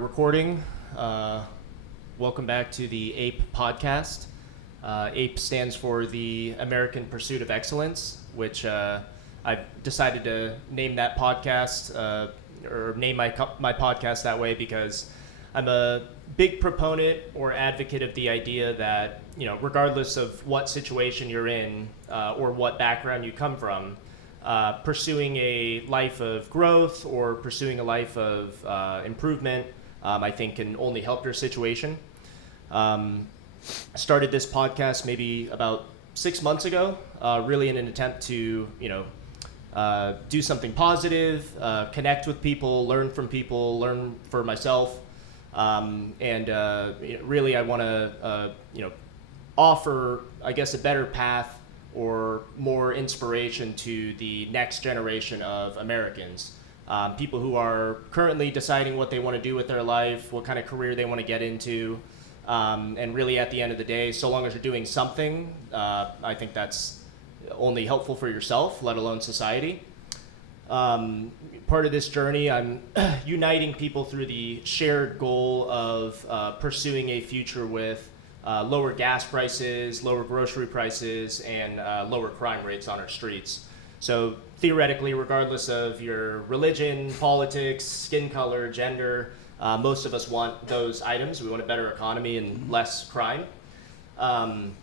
recording. Welcome back to the APE Podcast. APE stands for the American Pursuit of Excellence, which I've decided to name that podcast or name my podcast that way because I'm a big proponent or advocate of the idea that, regardless of what situation you're in or what background you come from, pursuing a life of growth or pursuing a life of improvement, I think can only help your situation. Started this podcast maybe about 6 months ago, really in an attempt to, do something positive, connect with people, learn from people, learn for myself. Really I want to, offer, I guess, a better path or more inspiration to the next generation of Americans. People who are currently deciding what they want to do with their life, what kind of career they want to get into. And really at the end of the day, so long as you're doing something, I think that's only helpful for yourself, let alone society. Part of this journey, I'm uniting people through the shared goal of pursuing a future with lower gas prices, lower grocery prices, and lower crime rates on our streets. So theoretically, regardless of your religion, politics, skin color, gender, most of us want those items. We want a better economy and less crime. One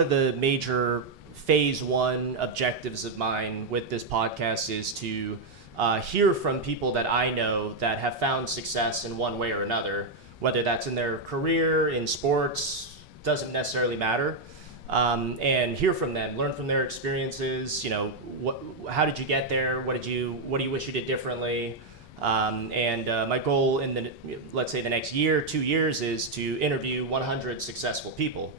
of the major phase one objectives of mine with this podcast is to hear from people that I know that have found success in one way or another, whether that's in their career, in sports, doesn't necessarily matter. And hear from them, learn from their experiences. How did you get there? What do you wish you did differently? My goal in let's say the next year, 2 years, is to interview 100 successful people.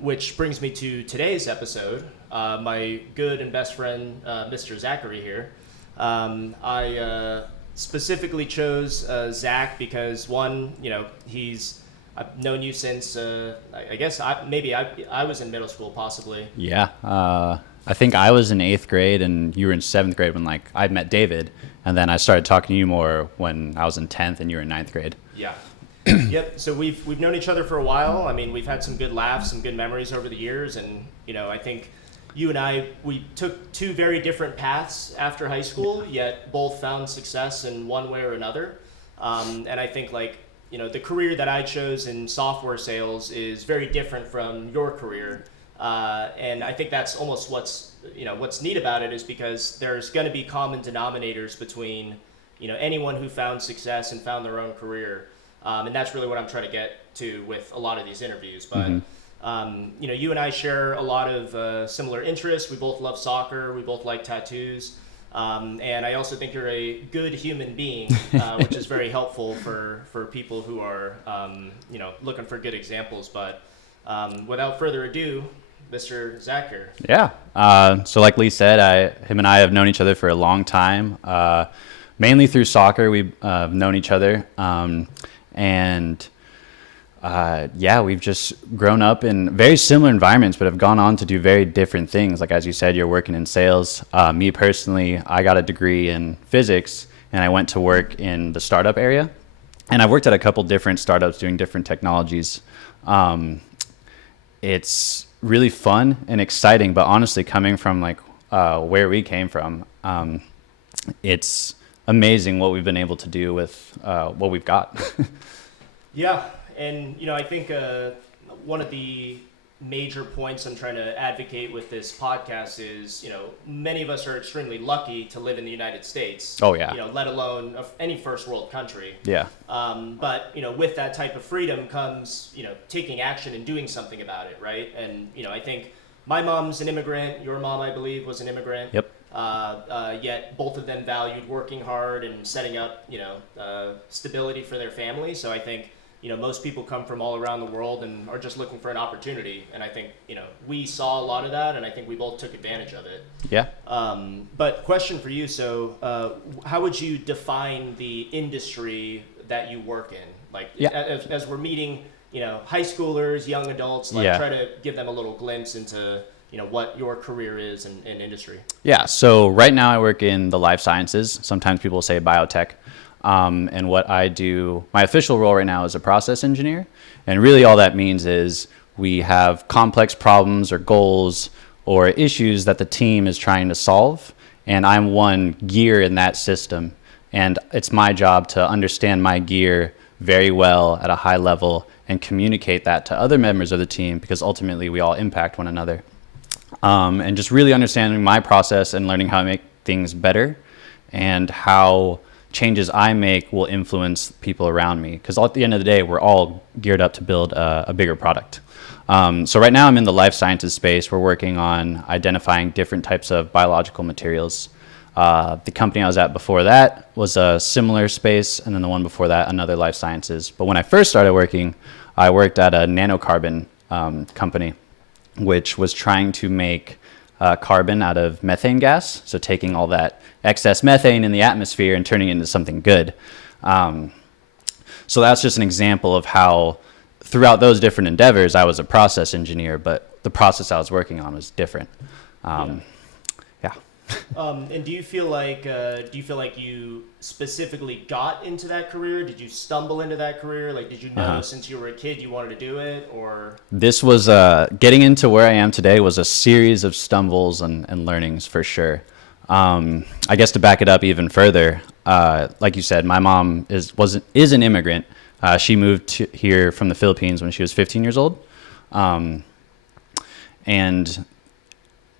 Which brings me to today's episode. My good and best friend, Mr. Zachary here. I specifically chose Zack because one, I've known you since I guess I was in middle school, possibly. Yeah, I think I was in 8th grade and you were in 7th grade when I met David, and then I started talking to you more when I was in 10th and you were in 9th grade. Yeah. Yep. So we've known each other for a while. I mean, we've had some good laughs, some good memories over the years, and I think you and I, we took two very different paths after high school, yet both found success in one way or another. And I think the career that I chose in software sales is very different from your career. And I think that's almost what's neat about it, is because there's going to be common denominators between, anyone who found success and found their own career. And that's really what I'm trying to get to with a lot of these interviews. But, you and I share a lot of similar interests. We both love soccer. We both like tattoos. And I also think you're a good human being, which is very helpful for people who are, looking for good examples. But without further ado, Mr. Zack here. Yeah. So like Lee said, him and I have known each other for a long time, mainly through soccer. We've known each other. We've just grown up in very similar environments, but have gone on to do very different things. Like, as you said, you're working in sales. Me personally, I got a degree in physics and I went to work in the startup area, and I've worked at a couple different startups doing different technologies. It's really fun and exciting, but honestly, coming from where we came from, it's amazing what we've been able to do with what we've got. Yeah, and I think one of the major points I'm trying to advocate with this podcast is, many of us are extremely lucky to live in the United States. Oh yeah. Let alone any first world country. Yeah. But with that type of freedom comes, taking action and doing something about it, right? And I think my mom's an immigrant. Your mom, I believe, was an immigrant. Yep. Yet both of them valued working hard and setting up, stability for their family. So I think, most people come from all around the world and are just looking for an opportunity. And I think, we saw a lot of that, and I think we both took advantage of it. Yeah. But question for you. So how would you define the industry that you work in? As we're meeting, high schoolers, young adults, try to give them a little glimpse into, what your career is in industry. Yeah, so right now I work in the life sciences. Sometimes people say biotech. And what I do, my official role right now is a process engineer. And really all that means is we have complex problems or goals or issues that the team is trying to solve. And I'm one gear in that system. And it's my job to understand my gear very well at a high level and communicate that to other members of the team, because ultimately we all impact one another. And just really understanding my process and learning how to make things better and how changes I make will influence people around me. Because at the end of the day, we're all geared up to build a bigger product. So right now I'm in the life sciences space. We're working on identifying different types of biological materials. The company I was at before that was a similar space, and then the one before that, another life sciences. But when I first started working, I worked at a nanocarbon company, which was trying to make carbon out of methane gas, so taking all that excess methane in the atmosphere and turning it into something good. So that's just an example of how throughout those different endeavors, I was a process engineer, but the process I was working on was different. Yeah. And do you feel like you specifically got into that career? Did you stumble into that career? Like, did you know since you were a kid you wanted to do it, or? This was getting into where I am today was a series of stumbles and learnings for sure. I guess to back it up even further, like you said, my mom is an immigrant. She moved here from the Philippines when she was 15 years old, and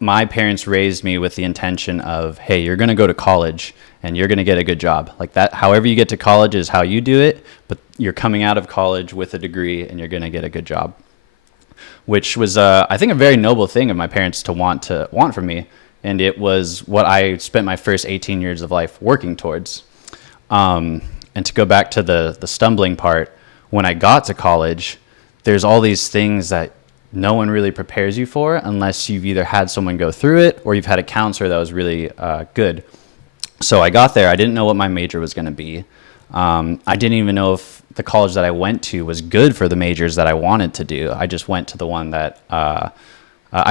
my parents raised me with the intention of, hey, you're going to go to college and you're going to get a good job. Like that, however you get to college is how you do it, but you're coming out of college with a degree and you're going to get a good job, which was, I think, a very noble thing of my parents to want from me. And it was what I spent my first 18 years of life working towards. And to go back to the stumbling part, when I got to college, there's all these things that no one really prepares you for unless you've either had someone go through it or you've had a counselor that was really good. So I got there. I didn't know what my major was going to be. I didn't even know if the college that I went to was good for the majors that I wanted to do. I just went to the one that I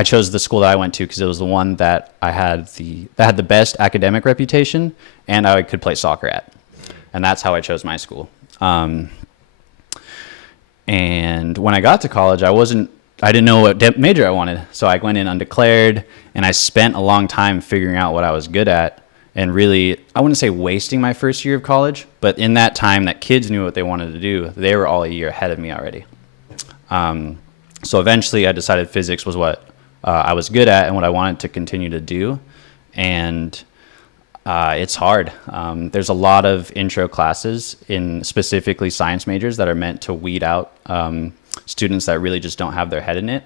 chose the school that I went to because it was the one that had the best academic reputation and I could play soccer at. And that's how I chose my school. And when I got to college, I didn't know what major I wanted. So I went in undeclared and I spent a long time figuring out what I was good at and really, I wouldn't say wasting my first year of college, but in that time that kids knew what they wanted to do, they were all a year ahead of me already. So eventually I decided physics was what I was good at and what I wanted to continue to do. And it's hard. There's a lot of intro classes in specifically science majors that are meant to weed out students that really just don't have their head in it.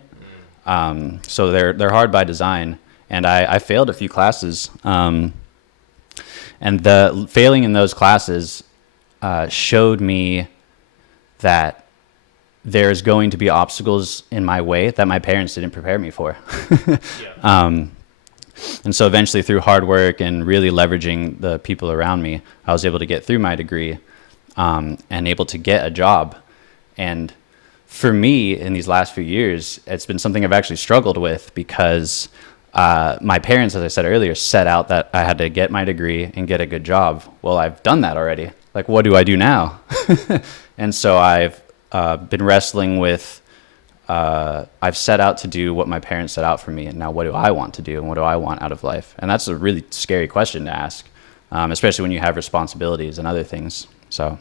So they're hard by design. And I failed a few classes. And the failing in those classes showed me that there's going to be obstacles in my way that my parents didn't prepare me for. And so eventually through hard work and really leveraging the people around me, I was able to get through my degree and able to get a job. And for me, in these last few years, it's been something I've actually struggled with because my parents, as I said earlier, set out that I had to get my degree and get a good job. Well, I've done that already. Like, what do I do now? And so I've been wrestling with, I've set out to do what my parents set out for me. And now what do I want to do? And what do I want out of life? And that's a really scary question to ask, especially when you have responsibilities and other things. So,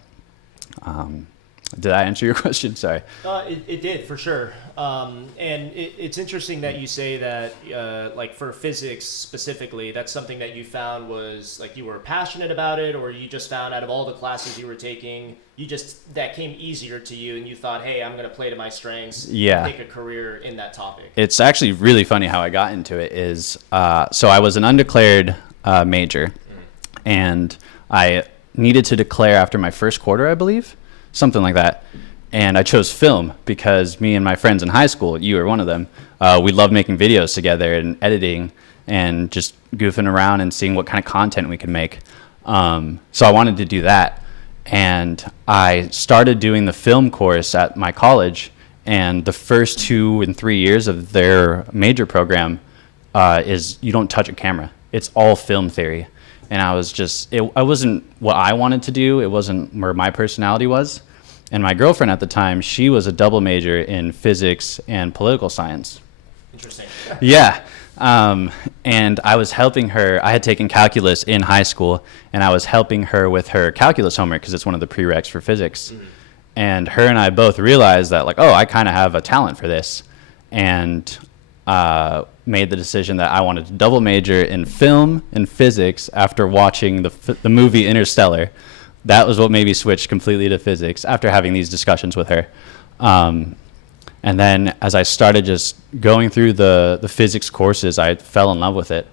did I answer your question? Sorry. It did, for sure. And it's interesting that you say that, like for physics specifically, that's something that you found was like you were passionate about it, or you just found out of all the classes you were taking, that came easier to you and you thought, hey, I'm going to play to my strengths, take a career in that topic. It's actually really funny how I got into it is, so I was an undeclared major and I needed to declare after my first quarter, I believe. Something like that. And I chose film because me and my friends in high school, you were one of them, we loved making videos together and editing and just goofing around and seeing what kind of content we could make. So I wanted to do that. And I started doing the film course at my college. And the first 2 and 3 years of their major program, is you don't touch a camera. It's all film theory. And I was just, it wasn't what I wanted to do. It wasn't where my personality was. And my girlfriend at the time, she was a double major in physics and political science. Interesting. Yeah. And I was helping her. I had taken calculus in high school, and I was helping her with her calculus homework because it's one of the prereqs for physics. Mm-hmm. And her and I both realized that, like, oh, I kind of have a talent for this. And made the decision that I wanted to double major in film and physics after watching the movie Interstellar. That was what made me switch completely to physics after having these discussions with her. And then as I started just going through the physics courses, I fell in love with it.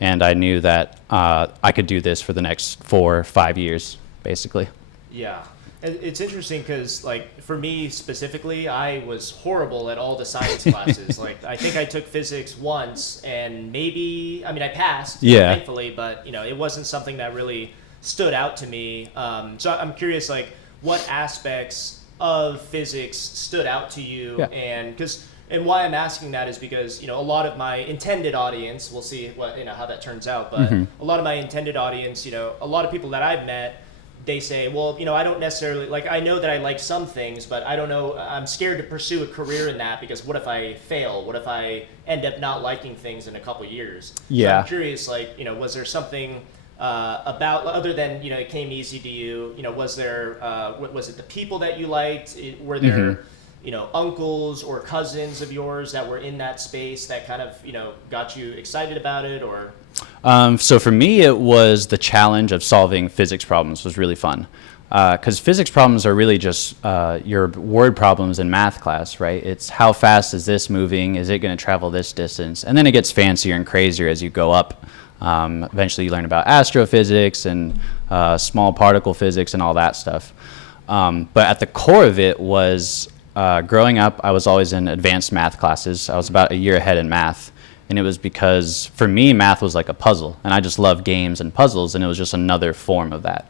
And I knew that I could do this for the next 4 or 5 years, basically. Yeah. It's interesting because, like, for me specifically, I was horrible at all the science classes. Like, I think I took physics once, and maybe, I mean, I passed, thankfully, but, you know, it wasn't something that really stood out to me. So I'm curious, like, what aspects of physics stood out to you? Yeah. And why I'm asking that is because, you know, a lot of my intended audience, we'll see what, you know, how that turns out, but a lot of my intended audience, you know, a lot of people that I've met, they say, well, you know, I don't necessarily, like, I know that I like some things, but I don't know, I'm scared to pursue a career in that because what if I fail? What if I end up not liking things in a couple years? Yeah. So I'm curious, like, you know, was there something about, other than, you know, it came easy to you, you know, was there, was it the people that you liked? Were there, you know, uncles or cousins of yours that were in that space that kind of, you know, got you excited about it, or? So for me, it was the challenge of solving physics problems was really fun. Because physics problems are really just your word problems in math class, right? It's how fast is this moving? Is it going to travel this distance? And then it gets fancier and crazier as you go up. Eventually you learn about astrophysics and small particle physics and all that stuff. But at the core of it was growing up, I was always in advanced math classes. I was about a year ahead in math. And it was because, for me, math was like a puzzle. And I just love games and puzzles, and it was just another form of that.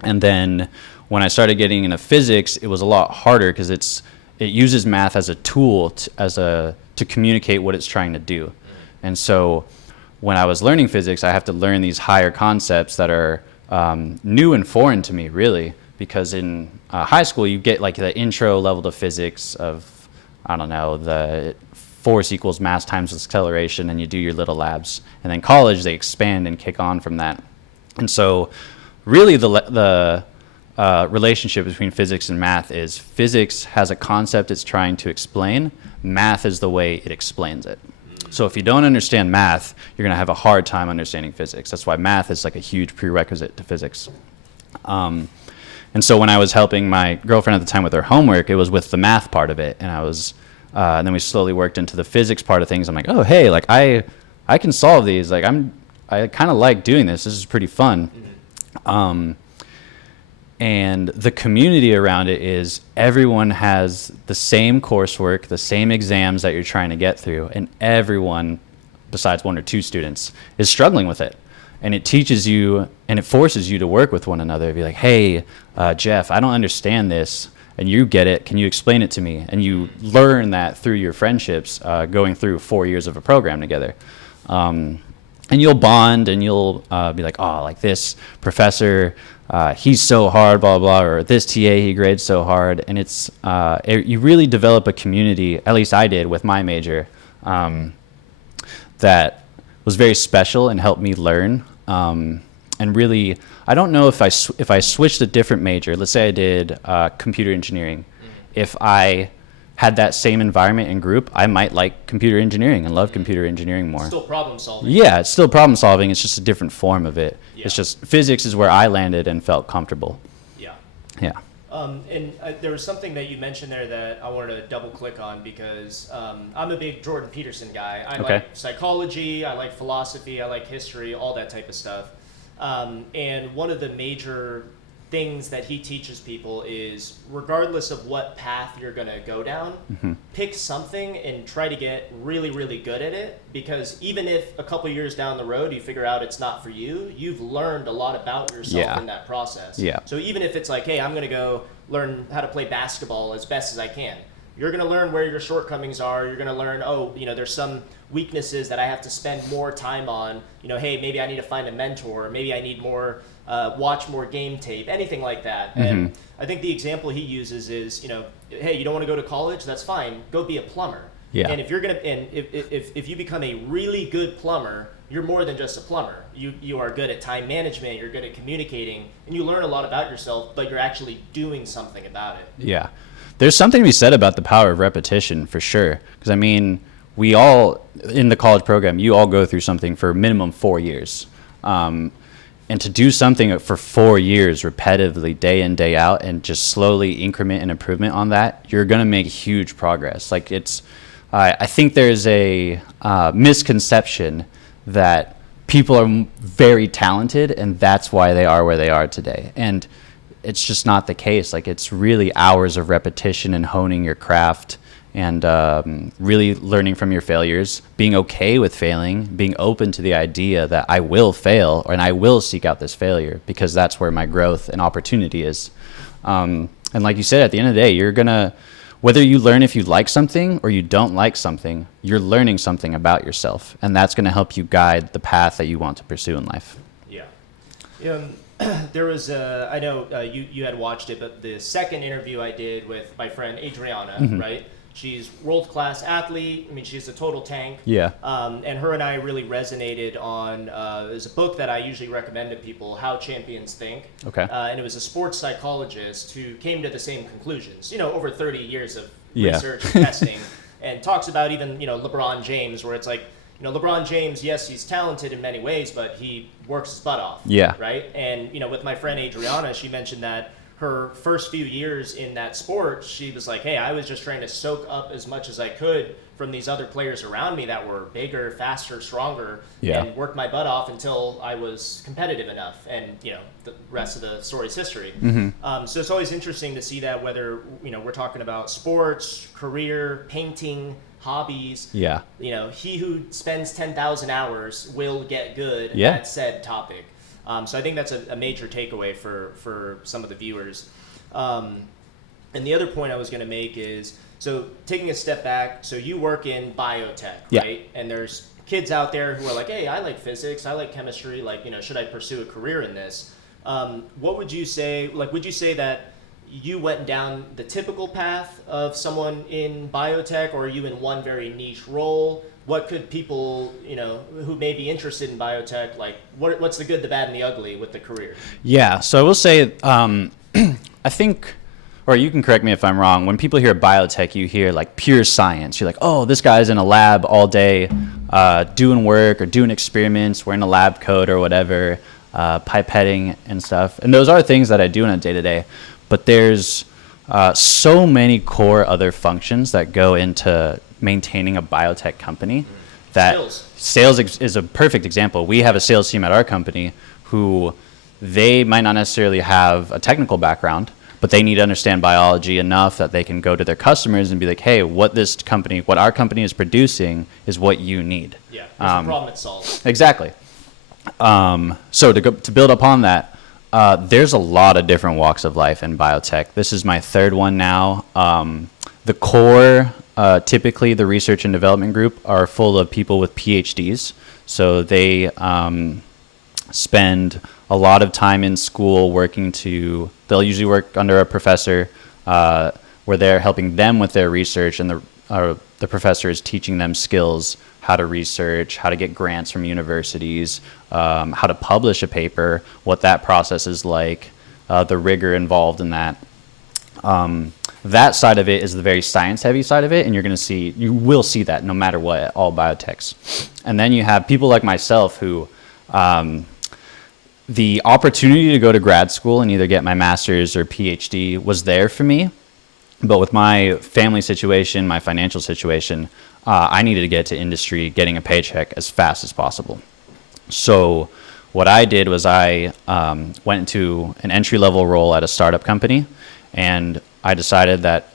And then when I started getting into physics, it was a lot harder because it uses math as a tool to communicate what it's trying to do. And so when I was learning physics, I have to learn these higher concepts that are new and foreign to me, really. Because in high school, you get like the intro level to physics of, I don't know, the force equals mass times acceleration, and you do your little labs. And then college, they expand and kick on from that. And so really the relationship between physics and math is physics has a concept it's trying to explain. Math is the way it explains it. So if you don't understand math, you're going to have a hard time understanding physics. That's why math is like a huge prerequisite to physics. And so when I was helping my girlfriend at the time with her homework, it was with the math part of it. And and then we slowly worked into the physics part of things. I'm like, oh, hey, like I can solve these. Like I kind of like doing this. This is pretty fun. And the community around it is everyone has the same coursework, the same exams that you're trying to get through, and everyone, besides 1 or 2 students, is struggling with it. And it teaches you and it forces you to work with one another. Be like, hey, Jeff, I don't understand this. And you get it. Can you explain it to me? And you learn that through your friendships, going through 4 years of a program together. And you'll bond and you'll be like, oh, like this professor, he's so hard, blah, blah, or this TA, he grades so hard. And you really develop a community, at least I did with my major, that was very special and helped me learn. And really, I don't know if I switched a different major, let's say I did computer engineering, if I had that same environment and group, I might like computer engineering and love computer engineering more. Still problem solving. Yeah, it's still problem solving. It's just a different form of it. Yeah. It's just physics is where I landed and felt comfortable. Yeah. Yeah. And there was something that you mentioned there that I wanted to double click on because I'm a big Jordan Peterson guy. I like psychology, I like philosophy, I like history, all that type of stuff. And one of the major things that he teaches people is regardless of what path you're going to go down, pick something and try to get really, really good at it, because even if a couple years down the road you figure out it's not for you, you've learned a lot about yourself in that process. Yeah. So even if it's like, hey, I'm going to go learn how to play basketball as best as I can, you're going to learn where your shortcomings are. You're going to learn, there's some weaknesses that I have to spend more time on. Hey, maybe I need to find a mentor. Maybe I need more, watch more game tape, anything like that. Mm-hmm. And I think the example he uses is, hey, you don't want to go to college? That's fine. Go be a plumber. Yeah. And if you're if you become a really good plumber, you're more than just a plumber. You are good at time management, you're good at communicating, and you learn a lot about yourself, but you're actually doing something about it. Yeah. There's something to be said about the power of repetition for sure. Because I mean, we all, in the college program, you all go through something for minimum 4 years. And to do something for 4 years repetitively, day in, day out, and just slowly increment and improvement on that, you're going to make huge progress. Like I think there's a misconception that people are very talented and that's why they are where they are today. And it's just not the case. Like, it's really hours of repetition and honing your craft and really learning from your failures, being okay with failing, being open to the idea that I will fail and I will seek out this failure because that's where my growth and opportunity is. And like you said, at the end of the day, you're going to, whether you learn if you like something or you don't like something, you're learning something about yourself. And that's going to help you guide the path that you want to pursue in life. Yeah. There was, I know you had watched it, but the second interview I did with my friend Adriana, mm-hmm. right? She's world-class athlete. I mean, she's a total tank. Yeah. And her and I really resonated on, there's a book that I usually recommend to people, How Champions Think. Okay. And it was a sports psychologist who came to the same conclusions, over 30 years of research and testing, and talks about even, LeBron James, where it's like, LeBron James, yes, he's talented in many ways, but he works his butt off. Yeah. Right? And, with my friend Adriana, she mentioned that her first few years in that sport, she was like, hey, I was just trying to soak up as much as I could from these other players around me that were bigger, faster, stronger, and work my butt off until I was competitive enough. And, the rest of the story's history. Mm-hmm. So it's always interesting to see that whether, we're talking about sports, career, painting, hobbies. Yeah. He who spends 10,000 hours will get good at said topic. So I think that's a major takeaway for some of the viewers. And the other point I was going to make is, so taking a step back, so you work in BioTech, right? And there's kids out there who are like, hey, I like physics, I like chemistry, like, should I pursue a career in this? What would you say, would you say that you went down the typical path of someone in biotech, or are you in one very niche role? What could people, who may be interested in biotech, what's the good, the bad, and the ugly with the career? Yeah, so I will say, I think, or you can correct me if I'm wrong, when people hear biotech, you hear pure science. You're like, oh, this guy's in a lab all day doing work or doing experiments, wearing a lab coat or whatever, pipetting and stuff. And those are things that I do in a day-to-day. But there's so many core other functions that go into maintaining a biotech company that sales is a perfect example. We have a sales team at our company who they might not necessarily have a technical background, but they need to understand biology enough that they can go to their customers and be like, hey, what our company is producing is what you need. Yeah, there's a problem it solves. Exactly. So to build upon that, there's a lot of different walks of life in biotech. This is my third one now. The core, typically the research and development group, are full of people with PhDs. So they spend a lot of time in school they'll usually work under a professor where they're helping them with their research, and the professor is teaching them skills, how to research, how to get grants from universities, how to publish a paper, what that process is like, the rigor involved in that. That side of it is the very science-heavy side of it, and you will see that no matter what at all biotechs. And then you have people like myself who, the opportunity to go to grad school and either get my master's or PhD was there for me, but with my family situation, my financial situation, I needed to get to industry, getting a paycheck as fast as possible. So what I did was I went into an entry-level role at a startup company, and I decided that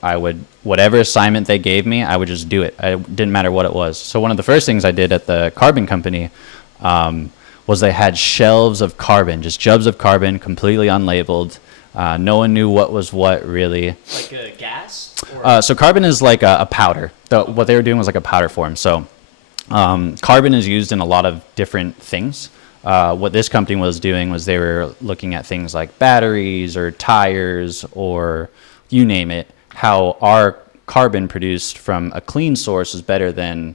whatever assignment they gave me, I would just do it. It didn't matter what it was. So one of the first things I did at the carbon company was they had shelves of carbon, just jugs of carbon, completely unlabeled, No one knew what was what really. Like a gas? Or? So carbon is like a powder. What they were doing was like a powder form. So carbon is used in a lot of different things. What this company was doing was they were looking at things like batteries or tires or you name it, how our carbon produced from a clean source is better than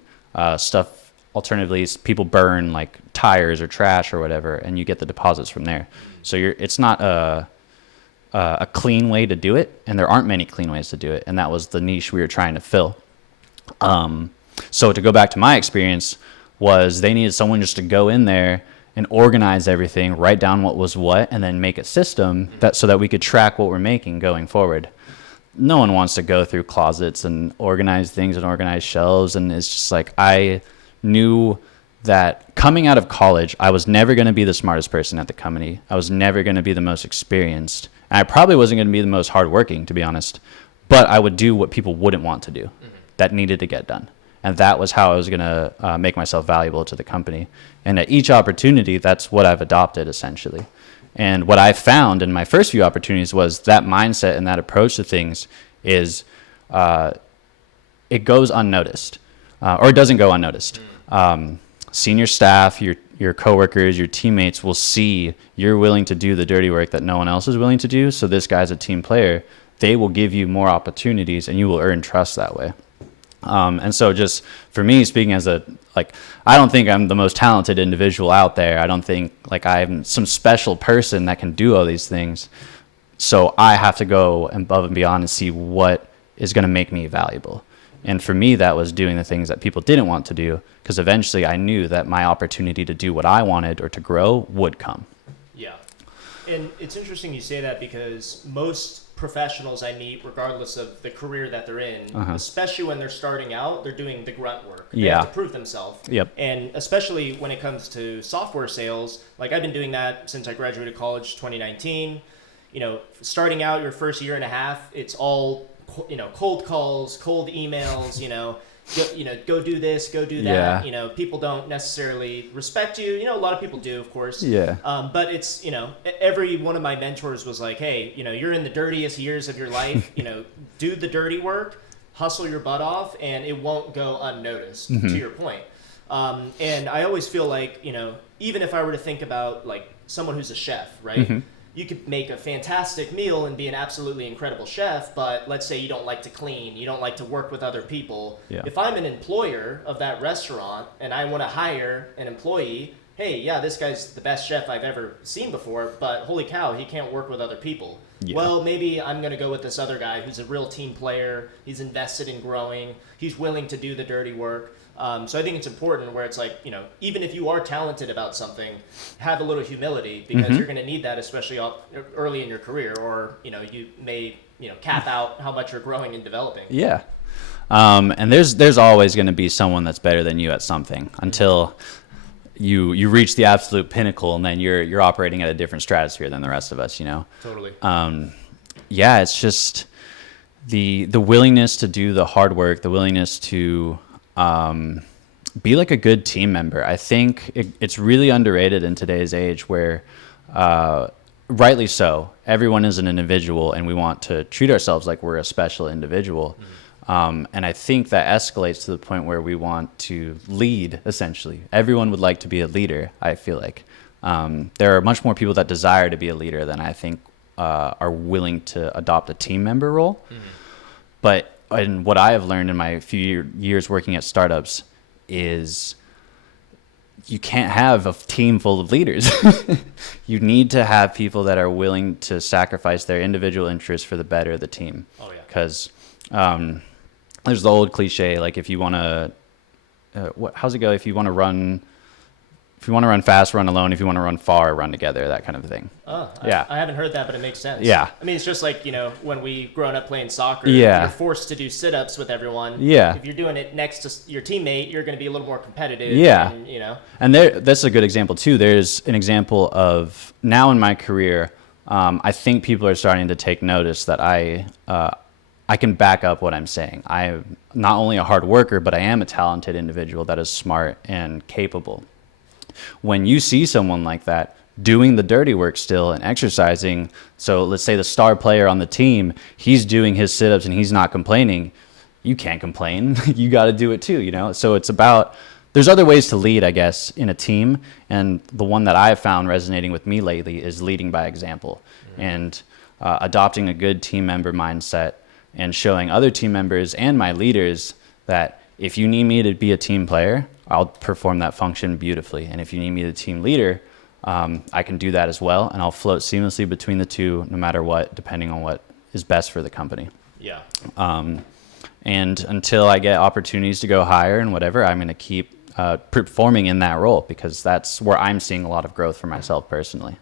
stuff alternatively people burn like tires or trash or whatever, and you get the deposits from there. So it's not a clean way to do it, and there aren't many clean ways to do it, and that was the niche we were trying to fill. So to go back to my experience was they needed someone just to go in there and organize everything, write down what was what, and then make a system so that we could track what we're making going forward. No one wants to go through closets and organize things and organize shelves, and it's just like I knew that coming out of college, I was never going to be the smartest person at the company. I was never going to be the most experienced, and I probably wasn't going to be the most hardworking, to be honest, but I would do what people wouldn't want to do that needed to get done. And that was how I was going to make myself valuable to the company. And at each opportunity, that's what I've adopted, essentially. And what I found in my first few opportunities was that mindset and that approach to things is it goes unnoticed, or it doesn't go unnoticed. Senior staff, your coworkers, your teammates will see you're willing to do the dirty work that no one else is willing to do. So this guy's a team player. They will give you more opportunities, and you will earn trust that way. And so just for me, speaking as I don't think I'm the most talented individual out there. I don't think like I'm some special person that can do all these things. So I have to go above and beyond and see what is going to make me valuable. And for me, that was doing the things that people didn't want to do, because eventually I knew that my opportunity to do what I wanted or to grow would come. Yeah. And it's interesting you say that, because most professionals I meet, regardless of the career that they're in, especially when they're starting out, they're doing the grunt work. They have to prove themselves. Yep. And especially when it comes to software sales, like I've been doing that since I graduated college 2019. You know, starting out your first year and a half, it's all, cold calls, cold emails, go do this, go do that. Yeah. People don't necessarily respect you. A lot of people do, of course. Yeah. But it's, every one of my mentors was like, hey, you're in the dirtiest years of your life, do the dirty work, hustle your butt off, and it won't go unnoticed, to your point. And I always feel like, even if I were to think about like someone who's a chef, right? You could make a fantastic meal and be an absolutely incredible chef, but let's say you don't like to clean, you don't like to work with other people. Yeah. If I'm an employer of that restaurant and I want to hire an employee, hey, yeah, this guy's the best chef I've ever seen before, but holy cow, he can't work with other people. Yeah. Well, maybe I'm going to go with this other guy who's a real team player. He's invested in growing. He's willing to do the dirty work. So I think it's important where it's like, even if you are talented about something, have a little humility, because you're going to need that, especially early in your career, or, you may, cap out how much you're growing and developing. Yeah. And there's always going to be someone that's better than you at something until you reach the absolute pinnacle, and then you're operating at a different stratosphere than the rest of us, Totally. Yeah, it's just the willingness to do the hard work, the willingness to be like a good team member. I think it's really underrated in today's age where, rightly so, everyone is an individual and we want to treat ourselves like we're a special individual. And I think that escalates to the point where we want to lead, essentially. Everyone would like to be a leader, I feel like. There are much more people that desire to be a leader than I think are willing to adopt a team member role. But and what I have learned in my few years working at startups is you can't have a team full of leaders. You need to have people that are willing to sacrifice their individual interests for the better of the team. Oh, yeah. Because there's the old cliche, like if you want to, how's it go? If you want to run fast, run alone. If you want to run far, run together, that kind of thing. Oh, yeah. I haven't heard that, but it makes sense. Yeah. I mean, it's just like, when we growing up playing soccer, Yeah. you're forced to do sit-ups with everyone. Yeah. If you're doing it next to your teammate, you're going to be a little more competitive. Yeah. And, And that's a good example too. There's an example of now in my career, I think people are starting to take notice that I can back up what I'm saying. I'm not only a hard worker, but I am a talented individual that is smart and capable. When you see someone like that, doing the dirty work still and exercising. So let's say the star player on the team, he's doing his sit-ups and he's not complaining. You can't complain. You got to do it too, you know? So it's about, there's other ways to lead, I guess, in a team. And the one that I've found resonating with me lately is leading by example, and adopting a good team member mindset and showing other team members and my leaders that if you need me to be a team player, I'll perform that function beautifully. And if you need me to team leader, I can do that as well. And I'll float seamlessly between the two, no matter what, depending on what is best for the company. Yeah. And until I get opportunities to go higher and whatever, I'm going to keep performing in that role, because that's where I'm seeing a lot of growth for myself personally.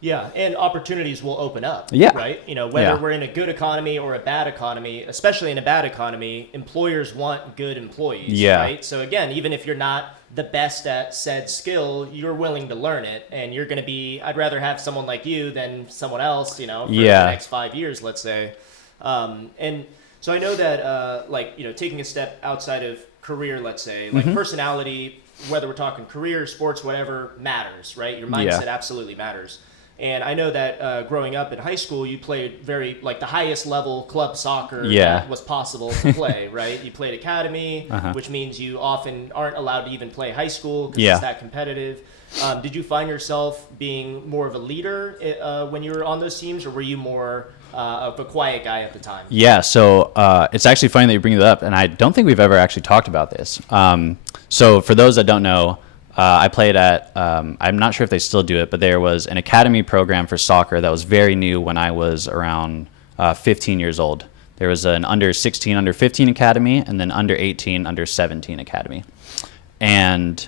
Yeah, and opportunities will open up, Yeah. right? You know, whether we're in a good economy or a bad economy, especially in a bad economy, employers want good employees, right? So again, even if you're not the best at said skill, you're willing to learn it, and you're going to be, I'd rather have someone like you than someone else, you know, for the next 5 years, let's say. And so I know that, like, you know, taking a step outside of career, let's say, like personality, whether we're talking career, sports, whatever, matters, right? Your mindset absolutely matters. And I know that growing up in high school, you played very, like, the highest level club soccer that was possible to play, right? You played academy, which means you often aren't allowed to even play high school because it's that competitive. Did you find yourself being more of a leader when you were on those teams, or were you more of a quiet guy at the time? Yeah, so it's actually funny that you bring it up, and I don't think we've ever actually talked about this. So for those that don't know, I played at, I'm not sure if they still do it, but there was an academy program for soccer that was very new when I was around 15 years old. There was an under 16, under 15 academy, and then under 18, under 17 academy. And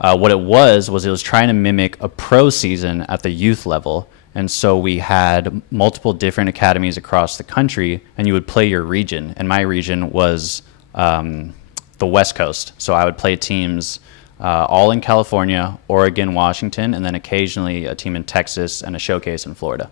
what it was trying to mimic a pro season at the youth level. And so we had multiple different academies across the country, and you would play your region. And my region was the West Coast. So I would play teams all in California, Oregon, Washington, and then occasionally a team in Texas and a showcase in Florida.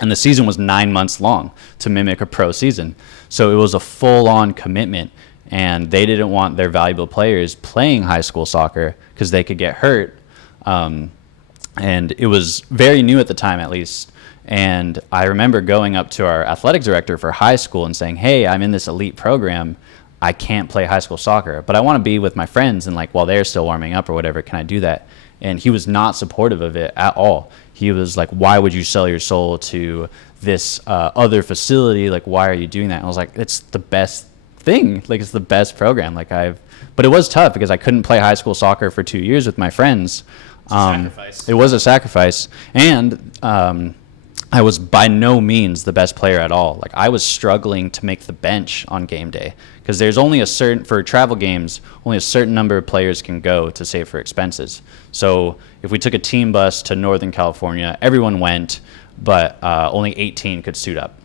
And the season was 9 months long to mimic a pro season. So it was a full-on commitment, and they didn't want their valuable players playing high school soccer because they could get hurt. And it was very new at the time, at least. And I remember going up to our athletic director for high school and saying, hey, I'm in this elite program. I can't play high school soccer, but I want to be with my friends, and like while they're still warming up or whatever, can I do that? And he was not supportive of it at all. He was like, why would you sell your soul to this other facility? Like, why are you doing that? And I was like, it's the best thing. Like, it's the best program. But it was tough because I couldn't play high school soccer for 2 years with my friends. Sacrifice. It was a sacrifice. And I was by no means the best player at all. Like, I was struggling to make the bench on game day because there's only for travel games, only a certain number of players can go to save for expenses. So if we took a team bus to Northern California, everyone went, but only 18 could suit up.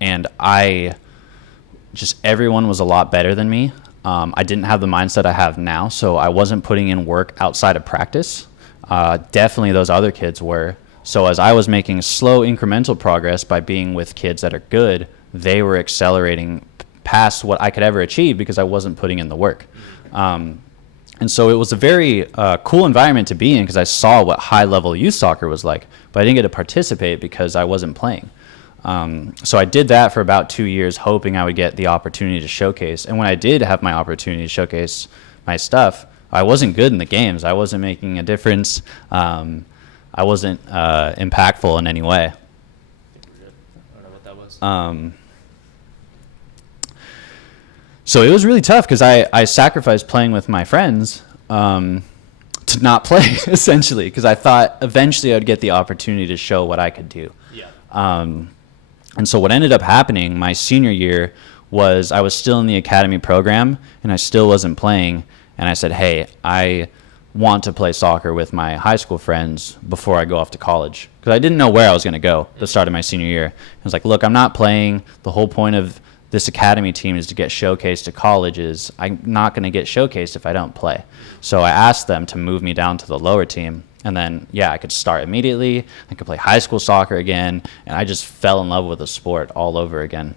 And everyone was a lot better than me. I didn't have the mindset I have now, so I wasn't putting in work outside of practice. Definitely those other kids were. So as I was making slow incremental progress by being with kids that are good, they were accelerating past what I could ever achieve because I wasn't putting in the work. And so it was a very cool environment to be in because I saw what high-level youth soccer was like, but I didn't get to participate because I wasn't playing. So I did that for about 2 years, hoping I would get the opportunity to showcase. And when I did have my opportunity to showcase my stuff, I wasn't good in the games. I wasn't making a difference. I wasn't impactful in any way. I don't know what that was. So it was really tough because I sacrificed playing with my friends to not play, essentially, because I thought eventually I'd get the opportunity to show what I could do. Yeah. And so what ended up happening my senior year was I was still in the academy program and I still wasn't playing. And I said, hey, I want to play soccer with my high school friends before I go off to college. Because I didn't know where I was going to go at the start of my senior year. I was like, look, I'm not playing. The whole point of this academy team is to get showcased to colleges. I'm not going to get showcased if I don't play. So I asked them to move me down to the lower team. And then, I could start immediately. I could play high school soccer again. And I just fell in love with the sport all over again.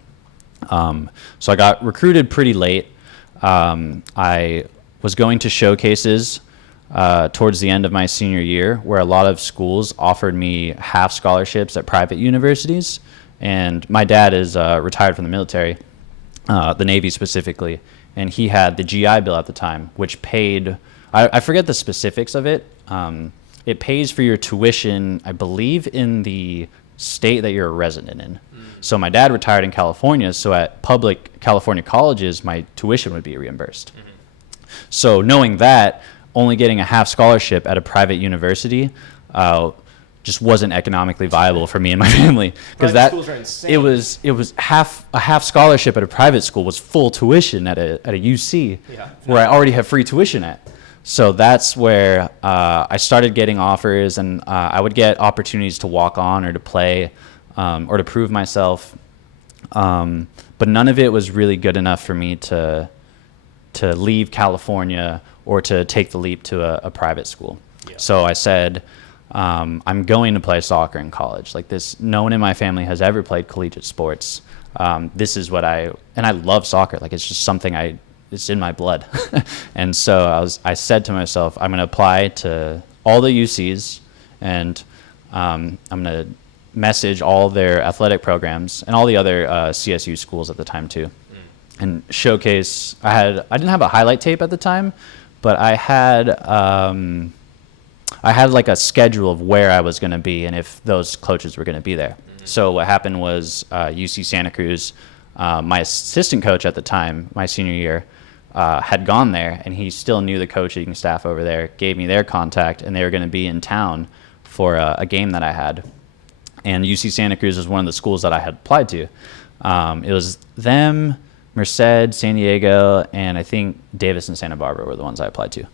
So I got recruited pretty late. I was going to showcases towards the end of my senior year, where a lot of schools offered me half scholarships at private universities. And my dad is retired from the military, the Navy specifically, and he had the GI Bill at the time, which paid, I forget the specifics of it. It pays for your tuition, I believe, in the state that you're a resident in. So my dad retired in California, so at public California colleges, my tuition would be reimbursed. So knowing that, only getting a half scholarship at a private university just wasn't economically viable for me and my family, because that schools are insane. it was a half scholarship at a private school was full tuition at a UC, where I already have free tuition at. So that's where I started getting offers, and I would get opportunities to walk on or to play or to prove myself, but none of it was really good enough for me to leave California or to take the leap to a private school. So I said, I'm going to play soccer in college. Like this, no one in my family has ever played collegiate sports. This is what and I love soccer. Like it's just something it's in my blood. And so I said to myself, I'm going to apply to all the UCs, and I'm going to message all their athletic programs and all the other CSU schools at the time too, and showcase. I didn't have a highlight tape at the time, but I had like a schedule of where I was going to be and if those coaches were going to be there. So what happened was UC Santa Cruz, my assistant coach at the time, my senior year, had gone there, and he still knew the coaching staff over there, gave me their contact, and they were going to be in town for a game that I had. And UC Santa Cruz was one of the schools that I had applied to. It was them, Merced, San Diego, and I think Davis and Santa Barbara were the ones I applied to.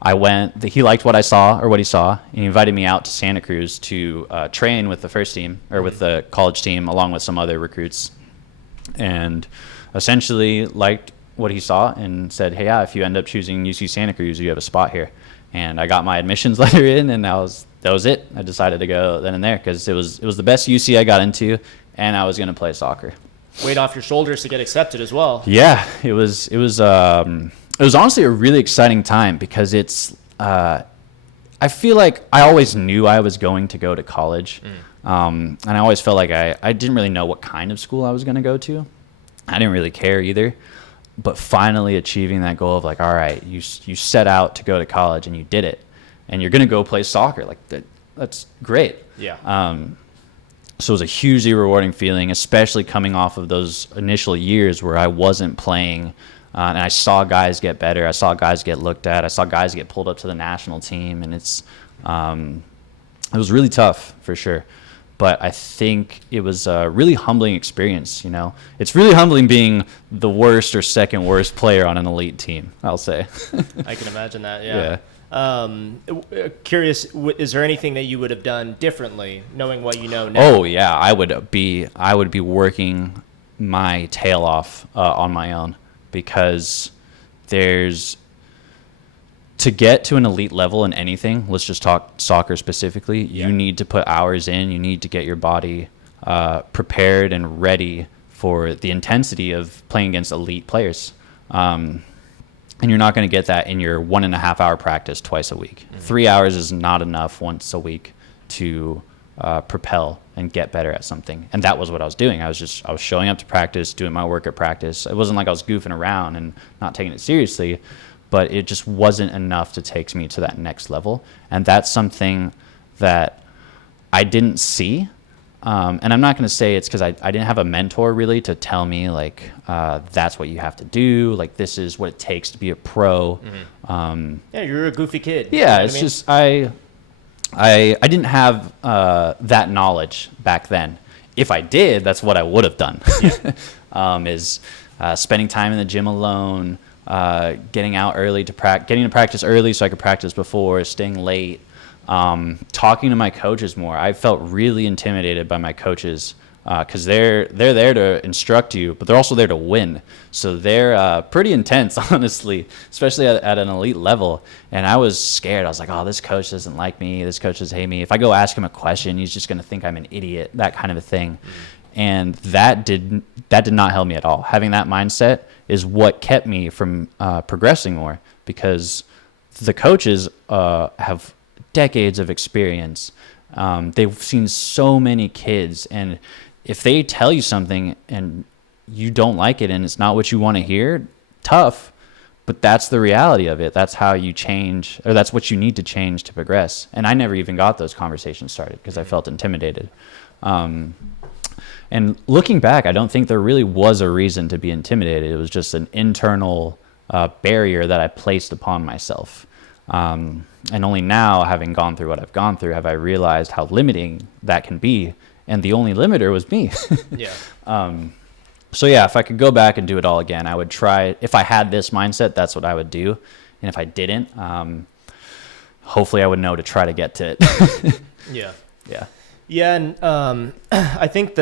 I went, he liked what he saw, and he invited me out to Santa Cruz to train with the first team, or with the college team, along with some other recruits. And essentially liked what he saw and said, hey, if you end up choosing UC Santa Cruz, you have a spot here. And I got my admissions letter in, and that was it. I decided to go then and there because it was the best UC I got into, and I was going to play soccer. Weight off your shoulders to get accepted as well. Yeah, it was honestly a really exciting time because it's I feel like I always knew I was going to go to college, and I always felt like I didn't really know what kind of school I was going to go to. I didn't really care either. But finally achieving that goal of like, all right, you set out to go to college and you did it, and you're going to go play soccer. Like that's great. Yeah. So it was a hugely rewarding feeling, especially coming off of those initial years where I wasn't playing, and I saw guys get better. I saw guys get looked at. I saw guys get pulled up to the national team, and it was really tough for sure. But I think it was a really humbling experience, you know. It's really humbling being the worst or second worst player on an elite team, I'll say. I can imagine that, yeah. Curious, is there anything that you would have done differently, knowing what you know now? Oh, yeah. I would be working my tail off on my own, because to get to an elite level in anything, let's just talk soccer specifically, you need to put hours in. You need to get your body prepared and ready for the intensity of playing against elite players. And you're not going to get that in your 1.5 hour practice twice a week. 3 hours is not enough once a week to propel and get better at something. And that was what I was doing. I was showing up to practice, doing my work at practice. It wasn't like I was goofing around and not taking it seriously, but it just wasn't enough to take me to that next level. And that's something that I didn't see. And I'm not going to say it's because I didn't have a mentor really to tell me, like, that's what you have to do. Like, this is what it takes to be a pro. Yeah, you're a goofy kid. Yeah, it's just I didn't have that knowledge back then. If I did, that's what I would have done. Is spending time in the gym alone, getting out early getting to practice early so I could practice before, staying late, talking to my coaches more. I felt really intimidated by my coaches because they're there to instruct you, but they're also there to win. So they're pretty intense, honestly, especially at an elite level. And I was scared. I was like, oh, this coach doesn't like me. This coach doesn't hate me. If I go ask him a question, he's just going to think I'm an idiot, that kind of a thing. And that did not help me at all. Having that mindset is what kept me from progressing more, because the coaches have decades of experience. They've seen so many kids, and if they tell you something and you don't like it and it's not what you want to hear, tough, but that's the reality of it. That's how you change, or that's what you need to change to progress. And I never even got those conversations started because I felt intimidated. And looking back, I don't think there really was a reason to be intimidated. It was just an internal barrier that I placed upon myself. And only now, having gone through what I've gone through, have I realized how limiting that can be. And the only limiter was me. Yeah. So yeah, if I could go back and do it all again, I would try. If I had this mindset, that's what I would do. And if I didn't, hopefully I would know to try to get to it. Yeah. Yeah. Yeah, and I think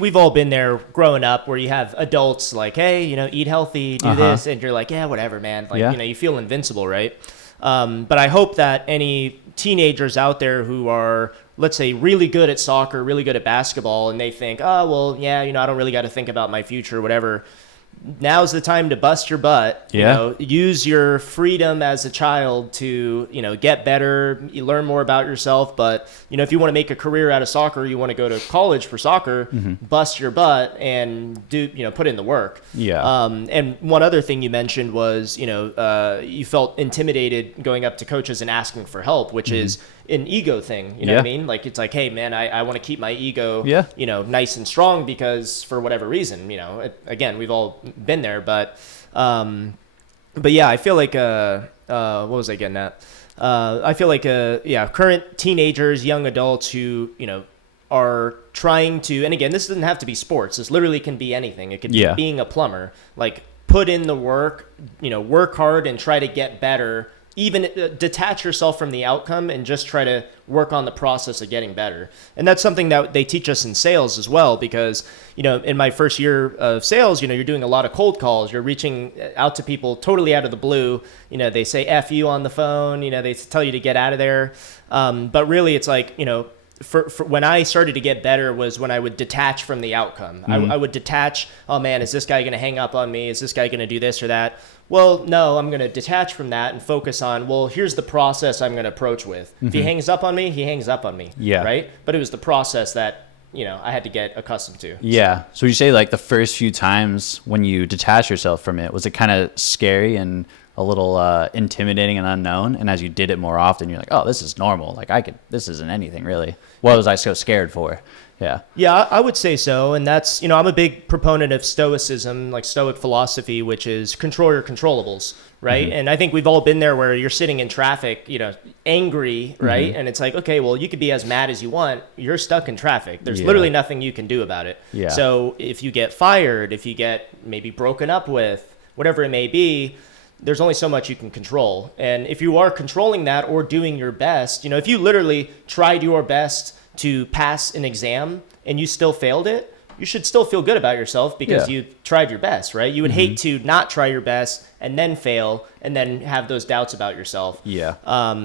we've all been there growing up where you have adults like, hey, eat healthy, do this, and you're like, yeah, whatever, man. Like, Yeah. you feel invincible, right? But I hope that any teenagers out there who are, let's say, really good at soccer, really good at basketball, and they think, oh, well, yeah, I don't really got to think about my future or whatever. Now's the time to bust your butt. Yeah. Use your freedom as a child to, get better, you learn more about yourself. But, if you want to make a career out of soccer, you want to go to college for soccer, bust your butt and do, put in the work. Yeah. And one other thing you mentioned was, you felt intimidated going up to coaches and asking for help, which is an ego thing. You know what I mean? Like, it's like, hey, man, I want to keep my ego, nice and strong because for whatever reason, again, we've all been there, but yeah, I feel like, what was I getting at? I feel like, current teenagers, young adults who, are trying to, and again, this doesn't have to be sports. This literally can be anything. It could be being a plumber, like put in the work, work hard and try to get better. Even detach yourself from the outcome and just try to work on the process of getting better. And that's something that they teach us in sales as well, because, in my first year of sales, you're doing a lot of cold calls. You're reaching out to people totally out of the blue. They say F you on the phone, they tell you to get out of there. But really it's like, for when I started to get better was when I would detach from the outcome. I would detach, oh man, is this guy going to hang up on me? Is this guy going to do this or that? Well, no, I'm going to detach from that and focus on, well, here's the process I'm going to approach with. If he hangs up on me, he hangs up on me. Yeah. Right? But it was the process that, I had to get accustomed to. Yeah. So you say like the first few times when you detach yourself from it, was it kind of scary and a little intimidating and unknown? And as you did it more often, you're like, oh, this is normal. Like this isn't anything really. What was I so scared for? Yeah. Yeah, I would say so. And that's, I'm a big proponent of stoicism, like stoic philosophy, which is control your controllables, right? And I think we've all been there where you're sitting in traffic, angry, right? And it's like, okay, well, you could be as mad as you want. You're stuck in traffic. There's literally nothing you can do about it. Yeah. So if you get fired, if you get maybe broken up with, whatever it may be, there's only so much you can control. And if you are controlling that or doing your best, if you literally tried your best to pass an exam and you still failed it, you should still feel good about yourself because you tried your best, right? You would hate to not try your best and then fail and then have those doubts about yourself. Yeah.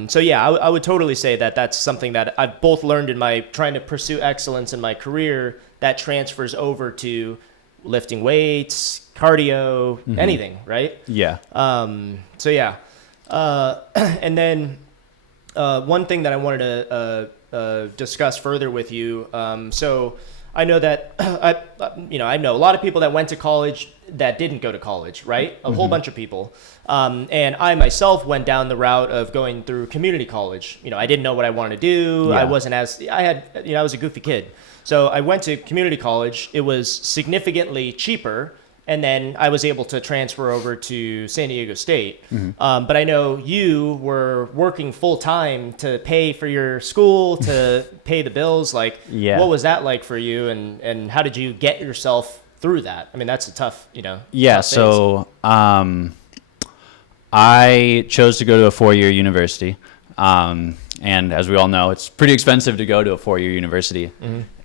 So yeah, I would totally say that that's something that I've both learned in my trying to pursue excellence in my career that transfers over to lifting weights, cardio, anything, right? Yeah. So yeah. And then one thing that I wanted to discuss further with you. So I know that I know a lot of people that went to college that didn't go to college, right? A whole bunch of people. And I myself went down the route of going through community college. I didn't know what I wanted to do. Yeah. I was a goofy kid. So I went to community college. It was significantly cheaper. And then I was able to transfer over to San Diego State. But I know you were working full time to pay for your school, to pay the bills. Like, what was that like for you? And how did you get yourself through that? I mean, that's a tough, Yeah. tough So I chose to go to a 4-year university. And as we all know, it's pretty expensive to go to a 4-year university.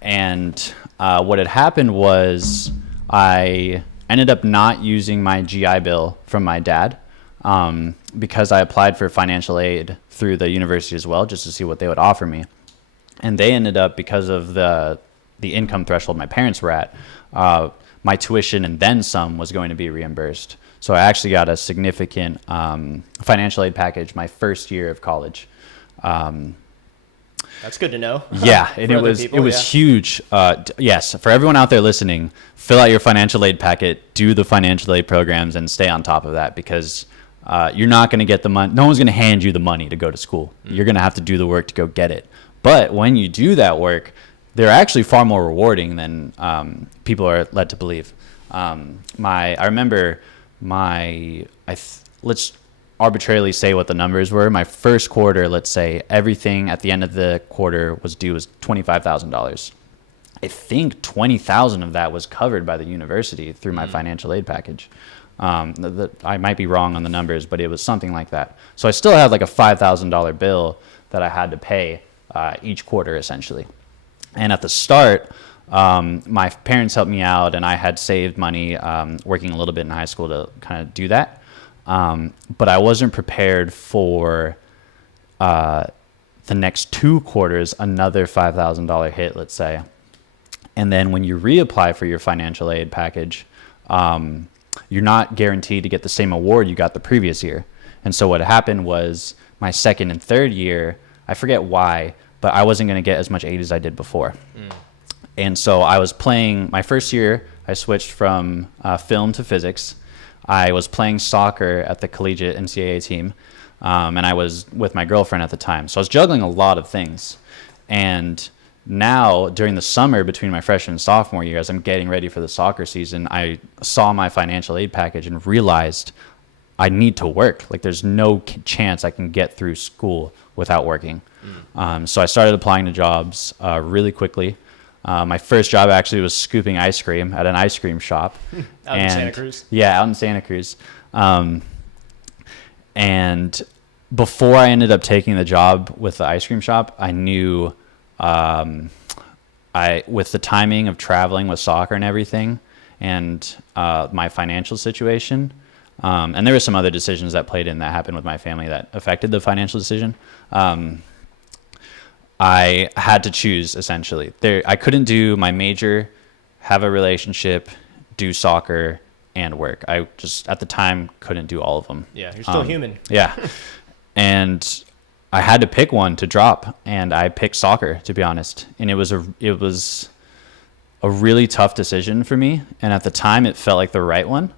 And what had happened was I ended up not using my GI Bill from my dad because I applied for financial aid through the university as well, just to see what they would offer me. And they ended up, because of the income threshold my parents were at, my tuition and then some was going to be reimbursed. So I actually got a significant financial aid package my first year of college. That's good to know. Yeah, and it was huge. Yes, for everyone out there listening, fill out your financial aid packet, do the financial aid programs, and stay on top of that, because you're not going to get the money. No one's going to hand you the money to go to school. You're going to have to do the work to go get it. But when you do that work, they're actually far more rewarding than people are led to believe. Let's arbitrarily say what the numbers were. My first quarter, let's say everything at the end of the quarter was due was $25,000. I think 20,000 of that was covered by the university through my financial aid package. I might be wrong on the numbers, but it was something like that. So I still had like a $5,000 bill that I had to pay each quarter, essentially. And at the start, my parents helped me out, and I had saved money working a little bit in high school to kind of do that. But I wasn't prepared for the next 2 quarters, another $5,000 hit, let's say. And then when you reapply for your financial aid package, you're not guaranteed to get the same award you got the previous year. And so what happened was my second and third year, I forget why, but I wasn't going to get as much aid as I did before. And so I was playing, my first year, I switched from film to physics. I was playing soccer at the collegiate NCAA team, and I was with my girlfriend at the time. So I was juggling a lot of things. And now, during the summer between my freshman and sophomore year, as I'm getting ready for the soccer season, I saw my financial aid package and realized I need to work. Like, there's no chance I can get through school without working. So I started applying to jobs really quickly. My first job actually was scooping ice cream at an ice cream shop. Out in Santa Cruz? Yeah, out in Santa Cruz. And before I ended up taking the job with the ice cream shop, I knew with the timing of traveling with soccer and everything, and my financial situation, and there were some other decisions that played in that happened with my family that affected the financial decision. I had to choose, essentially. I couldn't do my major, have a relationship, do soccer, and work. I just, at the time, couldn't do all of them. Yeah, you're still human. Yeah. And I had to pick one to drop, and I picked soccer, to be honest. And it was a really tough decision for me. And at the time, it felt like the right one.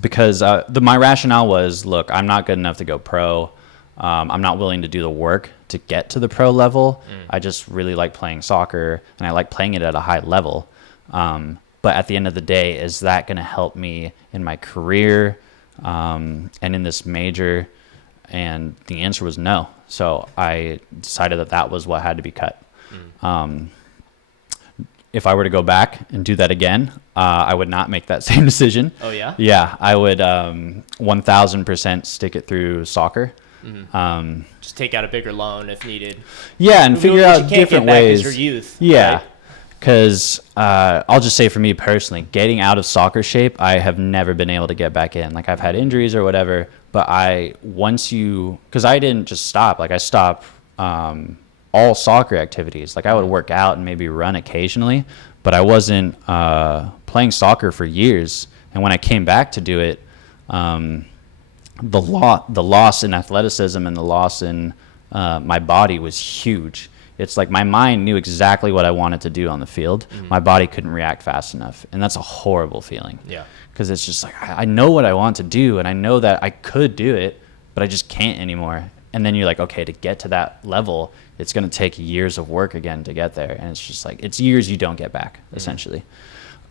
Because my rationale was, look, I'm not good enough to go pro. I'm not willing to do the work to get to the pro level. I just really like playing soccer, and I like playing it at a high level. But at the end of the day, is that going to help me in my career and in this major? And the answer was no. So I decided that was what had to be cut. If I were to go back and do that again, I would not make that same decision. Oh, yeah? Yeah, I would 1,000% stick it through soccer. Just take out a bigger loan if needed. Yeah, and figure out different ways. Your youth. Yeah, because I'll just say for me personally, getting out of soccer shape, I have never been able to get back in. Like, I've had injuries or whatever, but because I didn't just stop. Like, I stopped all soccer activities. Like, I would work out and maybe run occasionally, but I wasn't playing soccer for years. And when I came back to do it, the loss in athleticism and the loss in my body was huge. It's like my mind knew exactly what I wanted to do on the field. My body couldn't react fast enough. And that's a horrible feeling. Yeah. Because it's just like, I know what I want to do, and I know that I could do it, but I just can't anymore. And then you're like, okay, to get to that level, it's going to take years of work again to get there. And it's just like, it's years you don't get back, essentially.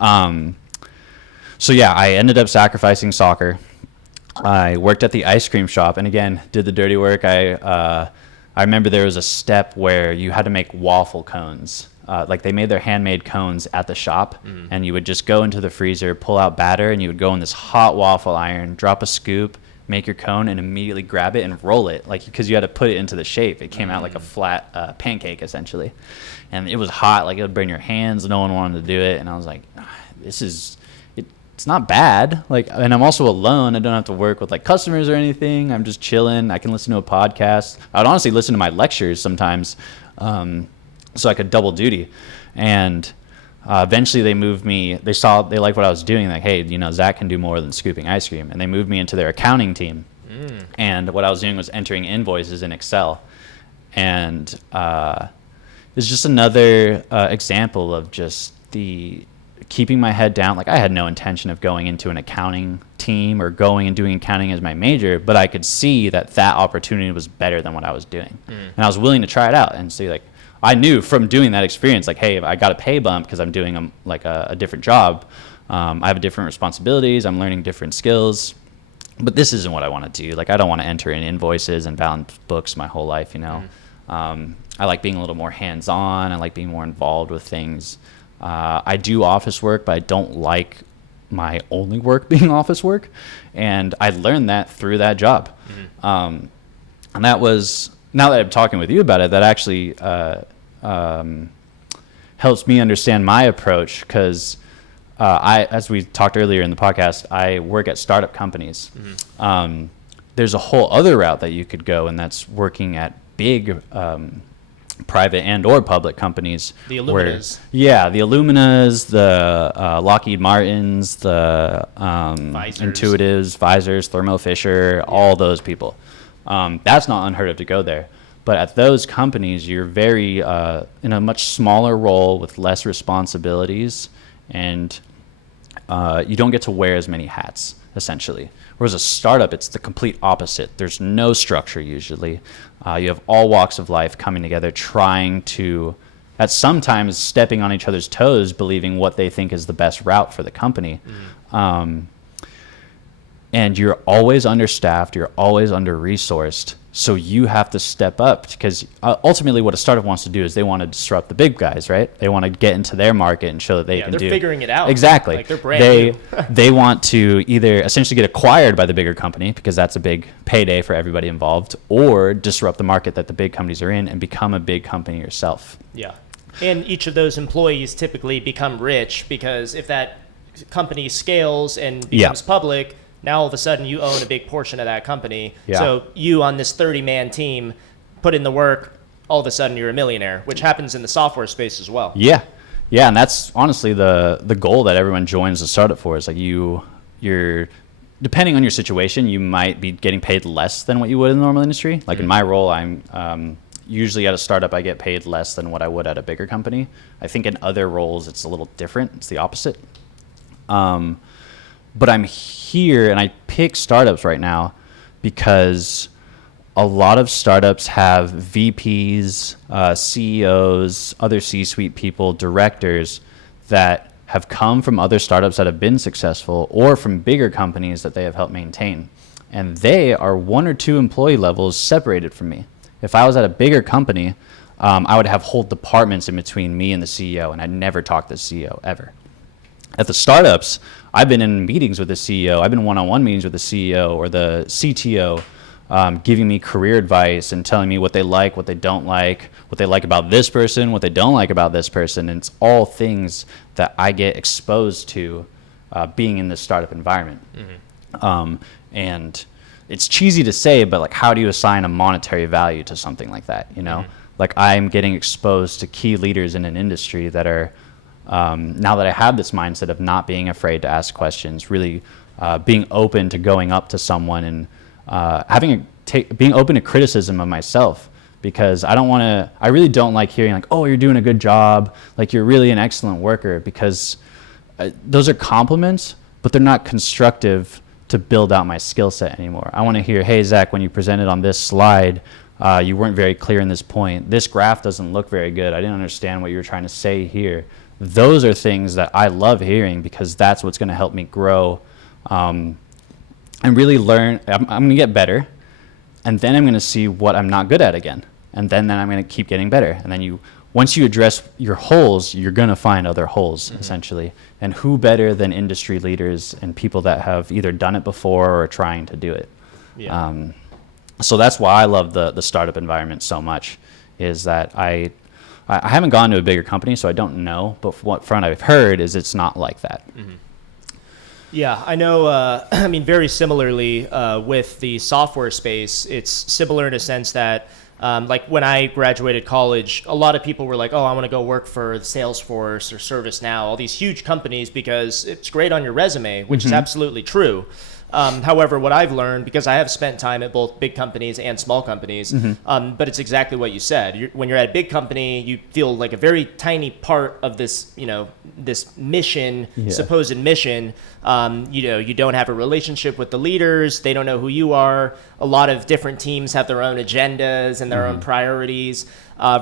So yeah, I ended up sacrificing soccer. I worked at the ice cream shop, and again, did the dirty work. I remember there was a step where you had to make waffle cones. Like, they made their handmade cones at the shop, and you would just go into the freezer, pull out batter, and you would go in this hot waffle iron, drop a scoop, make your cone, and immediately grab it and roll it, like, because you had to put it into the shape. It came out like a flat pancake, essentially. And it was hot, like, it would burn your hands. No one wanted to do it. And I was like, it's not bad. Like, and I'm also alone. I don't have to work with like customers or anything. I'm just chilling. I can listen to a podcast. I'd honestly listen to my lectures sometimes, so I could double duty. And Eventually they moved me, they liked what I was doing, like, hey, Zack can do more than scooping ice cream. And they moved me into their accounting team. And what I was doing was entering invoices in Excel. And it's just another example of just the keeping my head down. Like, I had no intention of going into an accounting team or going and doing accounting as my major, but I could see that opportunity was better than what I was doing. And I was willing to try it out and see, like, I knew from doing that experience, like, hey, I got a pay bump because I'm doing a different job. I have different responsibilities. I'm learning different skills. But this isn't what I want to do. Like, I don't want to enter in invoices and balance books my whole life, I like being a little more hands-on. I like being more involved with things. I do office work, but I don't like my only work being office work. And I learned that through that job. And that was, now that I'm talking with you about it, that actually helps me understand my approach, because as we talked earlier in the podcast, I work at startup companies. There's a whole other route that you could go, and that's working at big private and or public companies. The Illuminas. The Illuminas, the Lockheed Martins, the Intuitives, Pfizers, Thermo Fisher, all those people. That's not unheard of to go there. But at those companies, you're very in a much smaller role with less responsibilities, and you don't get to wear as many hats, essentially. Whereas a startup, it's the complete opposite. There's no structure usually. You have all walks of life coming together, trying to, at sometimes stepping on each other's toes, believing what they think is the best route for the company. And you're always understaffed, you're always under-resourced. So you have to step up, because ultimately what a startup wants to do is they want to disrupt the big guys, right? They want to get into their market and show that they can do. They're figuring it out. Exactly. Like, they're brand new. They want to either essentially get acquired by the bigger company, because that's a big payday for everybody involved, or disrupt the market that the big companies are in and become a big company yourself. Yeah. And each of those employees typically become rich, because if that company scales and becomes public, now all of a sudden you own a big portion of that company. So you, on this 30-man team, put in the work, all of a sudden you're a millionaire, which happens in the software space as well. Yeah, and that's honestly the goal that everyone joins a startup for. Is like you're depending on your situation, you might be getting paid less than what you would in the normal industry. Like in my role, I'm usually at a startup I get paid less than what I would at a bigger company. I think in other roles it's a little different. It's the opposite. But I'm here, and I pick startups right now because a lot of startups have VPs, CEOs, other C-suite people, directors that have come from other startups that have been successful, or from bigger companies that they have helped maintain. And they are 1 or 2 employee levels separated from me. If I was at a bigger company, I would have whole departments in between me and the CEO, and I'd never talk to the CEO ever. At the startups, I've been in meetings with the CEO. I've been one-on-one meetings with the CEO or the CTO, giving me career advice and telling me what they like, what they don't like, what they like about this person, what they don't like about this person. And it's all things that I get exposed to being in this startup environment. And it's cheesy to say, but like, how do you assign a monetary value to something like that? Like, I'm getting exposed to key leaders in an industry that are, now that I have this mindset of not being afraid to ask questions, really being open to going up to someone and being open to criticism of myself, because I really don't like hearing like, oh, you're doing a good job, like you're really an excellent worker, because those are compliments, but they're not constructive to build out my skill set anymore. I want to hear, hey, Zack, when you presented on this slide, you weren't very clear in this point. This graph doesn't look very good. I didn't understand what you were trying to say here. Those are things that I love hearing, because that's what's going to help me grow and really learn. I'm going to get better, and then I'm going to see what I'm not good at again, and then I'm going to keep getting better. And then once you address your holes, you're going to find other holes, essentially. And who better than industry leaders and people that have either done it before or are trying to do it? So that's why I love the startup environment so much, is that I haven't gone to a bigger company, so I don't know, but what front I've heard is it's not like that. Yeah, I know. Very similarly with the software space, it's similar in a sense that Like when I graduated college, a lot of people were like, oh, I want to go work for Salesforce or ServiceNow, all these huge companies, because it's great on your resume, which is absolutely true. However, what I've learned, because I have spent time at both big companies and small companies, but it's exactly what you said. When you're at a big company, you feel like a very tiny part of this, this mission, supposed mission. You don't have a relationship with the leaders. They don't know who you are. A lot of different teams have their own agendas and their own priorities,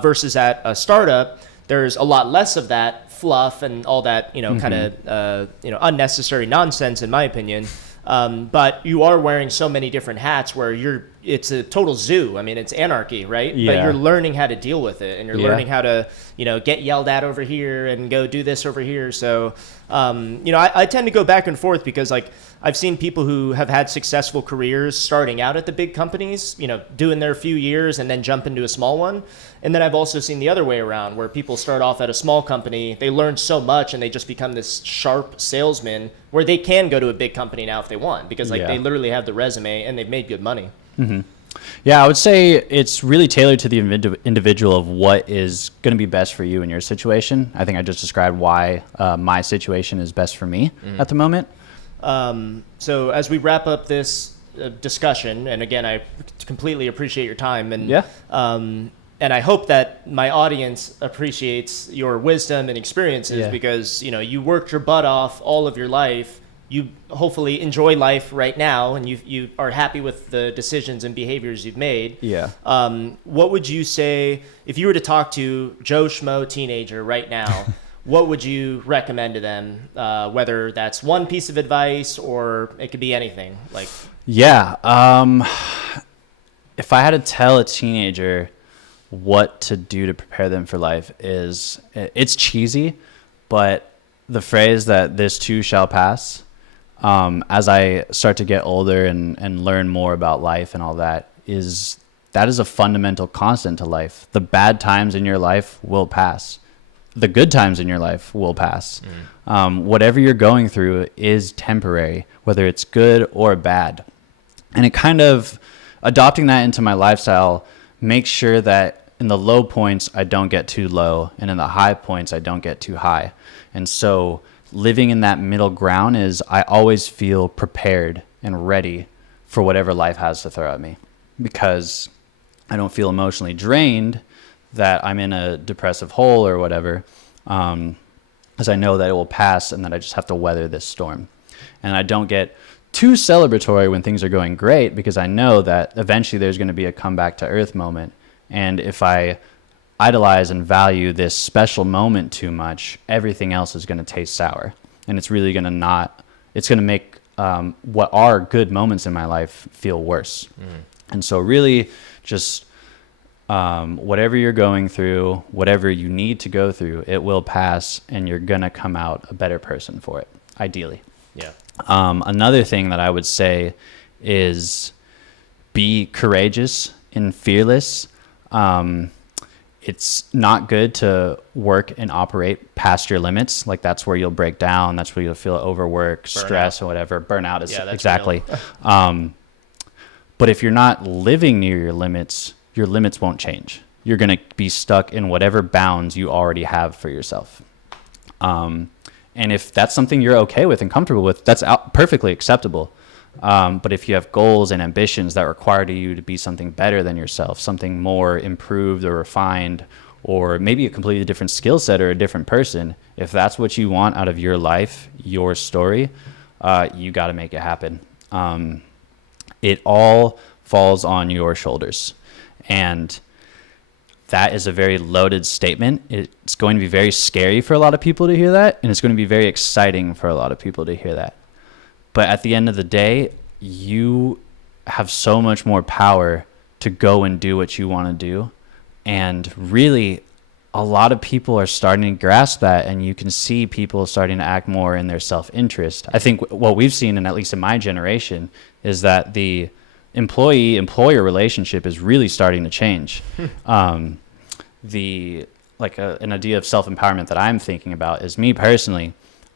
versus at a startup, there's a lot less of that fluff and all that, kind of, unnecessary nonsense, in my opinion. But you are wearing so many different hats where it's a total zoo. I mean, it's anarchy, right? Yeah. But you're learning how to deal with it, and you're learning how to, get yelled at over here and go do this over here. So, I tend to go back and forth because, like, I've seen people who have had successful careers starting out at the big companies, doing their few years and then jump into a small one. And then I've also seen the other way around, where people start off at a small company, they learn so much and they just become this sharp salesman, where they can go to a big company now if they want, because they literally have the resume and they've made good money. Mm-hmm. Yeah, I would say it's really tailored to the individual of what is going to be best for you in your situation. I think I just described why my situation is best for me at the moment. So as we wrap up this discussion, and again, I completely appreciate your time, and I hope that my audience appreciates your wisdom and experiences, because you worked your butt off all of your life. You hopefully enjoy life right now, and you are happy with the decisions and behaviors you've made. Yeah. What would you say if you were to talk to Joe Schmo teenager right now? What would you recommend to them? Whether that's one piece of advice or it could be anything. Like. Yeah. If I had to tell a teenager what to do to prepare them for life, it's cheesy, but the phrase that this too shall pass. As I start to get older and learn more about life and all that is a fundamental constant to life. The bad times in your life will pass. The good times in your life will pass. Whatever you're going through is temporary, whether it's good or bad. And it kind of, adopting that into my lifestyle, makes sure that in the low points, I don't get too low. And in the high points, I don't get too high. And so living in that middle ground is I always feel prepared and ready for whatever life has to throw at me, because I don't feel emotionally drained that I'm in a depressive hole or whatever, as I know that it will pass and that I just have to weather this storm. And I don't get too celebratory when things are going great, because I know that eventually there's going to be a comeback to earth moment. And if I idolize and value this special moment too much, everything else is going to taste sour, and it's really going to it's going to make what are good moments in my life feel worse. And so really just whatever you're going through, whatever you need to go through, it will pass, and you're going to come out a better person for it, ideally. Yeah. Another thing that I would say is be courageous and fearless. It's not good to work and operate past your limits. Like, that's where you'll break down. That's where you'll feel overwork, stress, or whatever. Burnout is exactly. But if you're not living near your limits won't change. You're going to be stuck in whatever bounds you already have for yourself. And if that's something you're okay with and comfortable with, that's perfectly acceptable. But if you have goals and ambitions that require you to be something better than yourself, something more improved or refined, or maybe a completely different skill set or a different person, if that's what you want out of your life, your story, you got to make it happen. It all falls on your shoulders. And that is a very loaded statement. It's going to be very scary for a lot of people to hear that, and it's going to be very exciting for a lot of people to hear that. But at the end of the day, you have so much more power to go and do what you want to do. And really, a lot of people are starting to grasp that, and you can see people starting to act more in their self-interest. I think what we've seen, and at least in my generation, is that the employee-employer relationship is really starting to change. An idea of self-empowerment that I'm thinking about is me personally.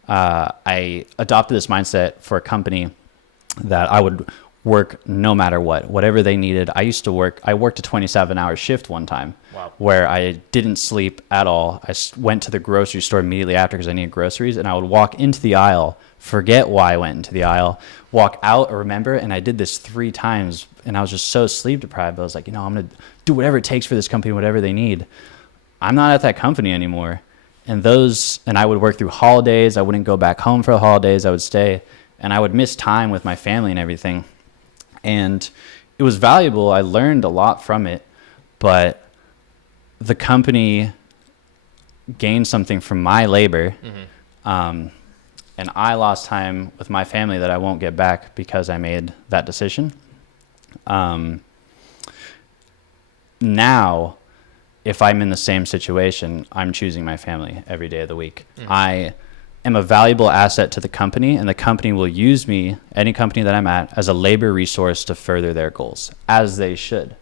I adopted this mindset for a company that I would work no matter what, whatever they needed. I worked a 27-hour shift one time. Wow. Where I didn't sleep at all. I went to the grocery store immediately after because I needed groceries, and I would walk into the aisle, forget why I went into the aisle, walk out or remember, and I did this 3 times, and I was just so sleep deprived. I was like, I'm going to do whatever it takes for this company, whatever they need. I'm not at that company anymore. And I would work through holidays. I wouldn't go back home for the holidays. I would stay, and I would miss time with my family and everything. And it was valuable. I learned a lot from it, but the company gained something from my labor, and I lost time with my family that I won't get back because I made that decision. Now, if I'm in the same situation, I'm choosing my family every day of the week. I am a valuable asset to the company, and the company will use me, any company that I'm at, as a labor resource to further their goals, as they should.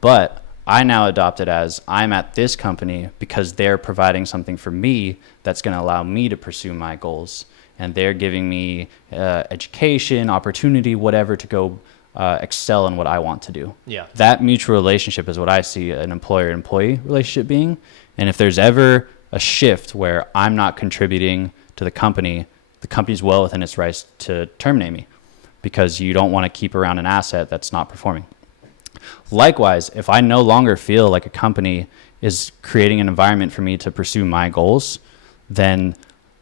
But I now adopt it as I'm at this company because they're providing something for me that's going to allow me to pursue my goals. And they're giving me education, opportunity, whatever, to go excel in what I want to do. Yeah. That mutual relationship is what I see an employer-employee relationship being. And if there's ever a shift where I'm not contributing to the company's well within its rights to terminate me because you don't want to keep around an asset that's not performing. Likewise, if I no longer feel like a company is creating an environment for me to pursue my goals, then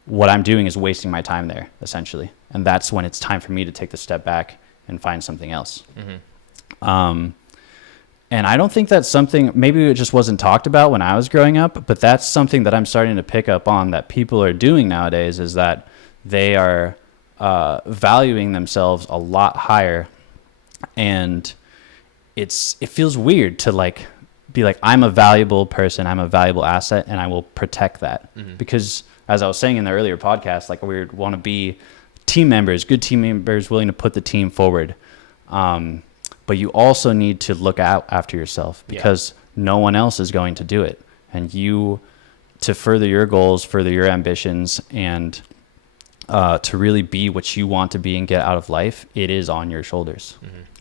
what I'm doing is wasting my time there, essentially. And that's when it's time for me to take the step back and find something else. And I don't think that's something, maybe it just wasn't talked about when I was growing up, but that's something that I'm starting to pick up on that people are doing nowadays, is that they are valuing themselves a lot higher. And it feels weird to be like, I'm a valuable person, I'm a valuable asset, and I will protect that. Because as I was saying in the earlier podcast, we want to be team members, good team members, willing to put the team forward. But you also need to look out after yourself, because no one else is going to do it. And you, to further your goals, further your ambitions, and to really be what you want to be and get out of life, it is on your shoulders.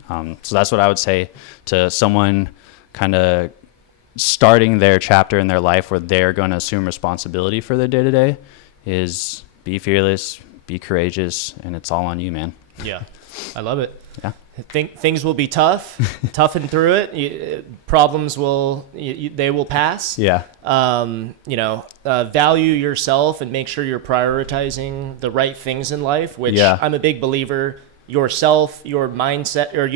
So that's what I would say to someone kind of starting their chapter in their life where they're going to assume responsibility for their day-to-day, is be fearless, be courageous, and it's all on you, man. Yeah, I love it. Yeah. Things will be tough. Toughen through it. Problems they will pass. Yeah. Value yourself and make sure you're prioritizing the right things in life, which I'm a big believer. Yourself, your mindset, or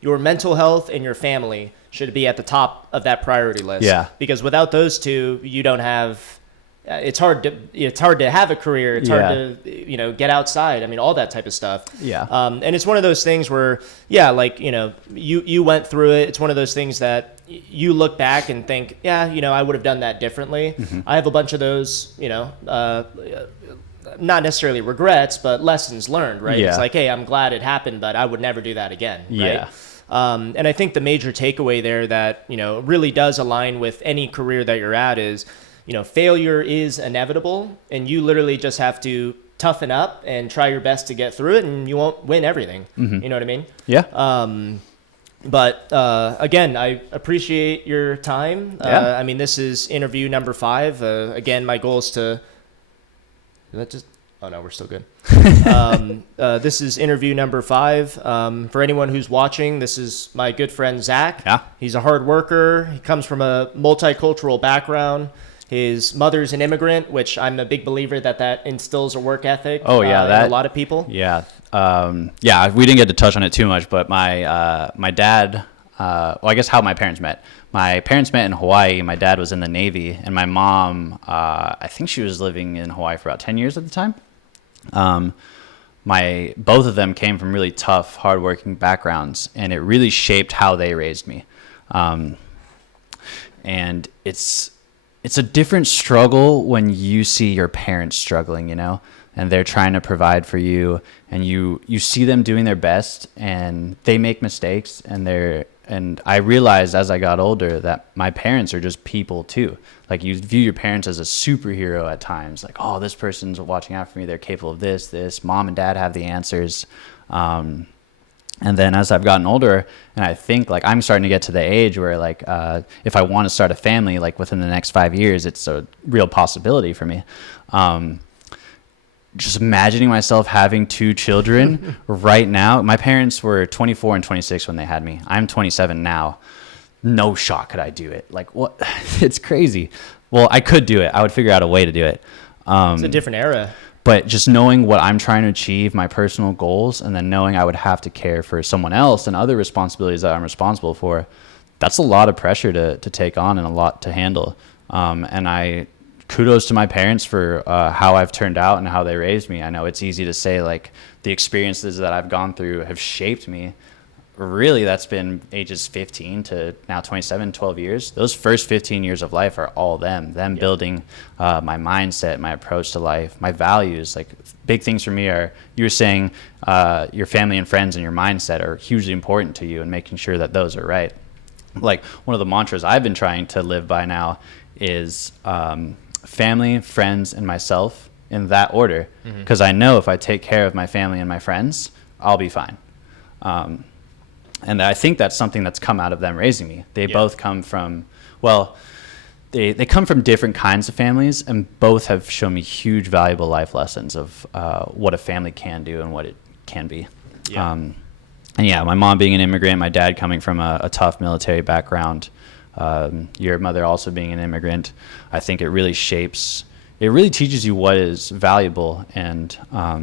your mental health and your family should be at the top of that priority list. Yeah. Because without those two, you don't have. It's hard to have a career. It's hard to get outside. I mean, all that type of stuff. Yeah. And it's one of those things where you went through it. It's one of those things that you look back and think, I would have done that differently. I have a bunch of those, not necessarily regrets, but lessons learned, right? Yeah. It's like, hey, I'm glad it happened, but I would never do that again, right? Yeah. And I think the major takeaway there that, really does align with any career that you're at is, failure is inevitable, and you literally just have to toughen up and try your best to get through it, and you won't win everything. You know what I mean? Yeah. But again, I appreciate your time. I mean, this is interview number 5. Again, my goal is to... Oh no, we're still good. This is interview number 5. For anyone who's watching, this is my good friend Zack. Yeah. He's a hard worker. He comes from a multicultural background. His mother's an immigrant, which I'm a big believer that instills a work ethic. Oh yeah, in a lot of people. Yeah. We didn't get to touch on it too much, but my dad. I guess how my parents met. My parents met in Hawaii. My dad was in the Navy, and my mom, I think she was living in Hawaii for about 10 years at the time. Both of them came from really tough, hardworking backgrounds, and it really shaped how they raised me. And it's a different struggle when you see your parents struggling, and they're trying to provide for you, and you see them doing their best, and they make mistakes, and I realized as I got older that my parents are just people too. Like, you view your parents as a superhero at times. Like, oh, this person's watching out for me. They're capable of this. Mom and dad have the answers. And And then as I've gotten older, and I think like I'm starting to get to the age where like if I want to start a family like within the next 5 years, it's a real possibility for me. Just imagining myself having 2 children right now. My parents were 24 and 26 when they had me. I'm 27 now. No shot could I do it. Like what? It's crazy. Well, I could do it. I would figure out a way to do it. It's a different era. But just knowing what I'm trying to achieve, my personal goals, and then knowing I would have to care for someone else and other responsibilities that I'm responsible for, that's a lot of pressure to take on and a lot to handle. And I kudos to my parents for how I've turned out and how they raised me. I know it's easy to say like the experiences that I've gone through have shaped me. Really, that's been ages 15 to now 27, 12 years. Those first 15 years of life are all them building my mindset, my approach to life, my values. Like big things for me are, you were saying your family and friends and your mindset are hugely important to you and making sure that those are right. Like one of the mantras I've been trying to live by now is family, friends, and myself in that order. Because I know if I take care of my family and my friends, I'll be fine. And I think that's something that's come out of them raising me. They both come from, well, they come from different kinds of families, and both have shown me huge valuable life lessons of what a family can do and what it can be. Yeah. And yeah, my mom being an immigrant, my dad coming from a tough military background, your mother also being an immigrant, I think it really shapes, it really teaches you what is valuable and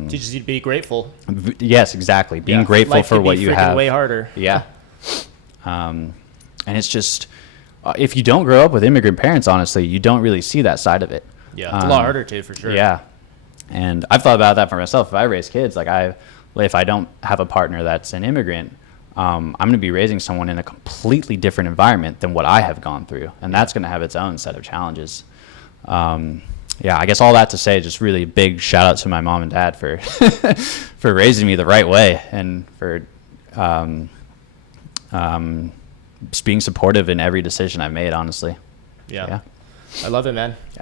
teaches you to be grateful. Yes, exactly. Being grateful Life for what you have. Way harder. Yeah. And it's just if you don't grow up with immigrant parents, honestly, you don't really see that side of it. Yeah, it's a lot harder too, for sure. Yeah. And I've thought about that for myself. If I raise kids, like if I don't have a partner that's an immigrant, I'm going to be raising someone in a completely different environment than what I have gone through, and that's going to have its own set of challenges. Yeah, I guess all that to say, just really big shout out to my mom and dad for for raising me the right way and for just being supportive in every decision I've made, honestly. Yeah. I love it, man. Yeah.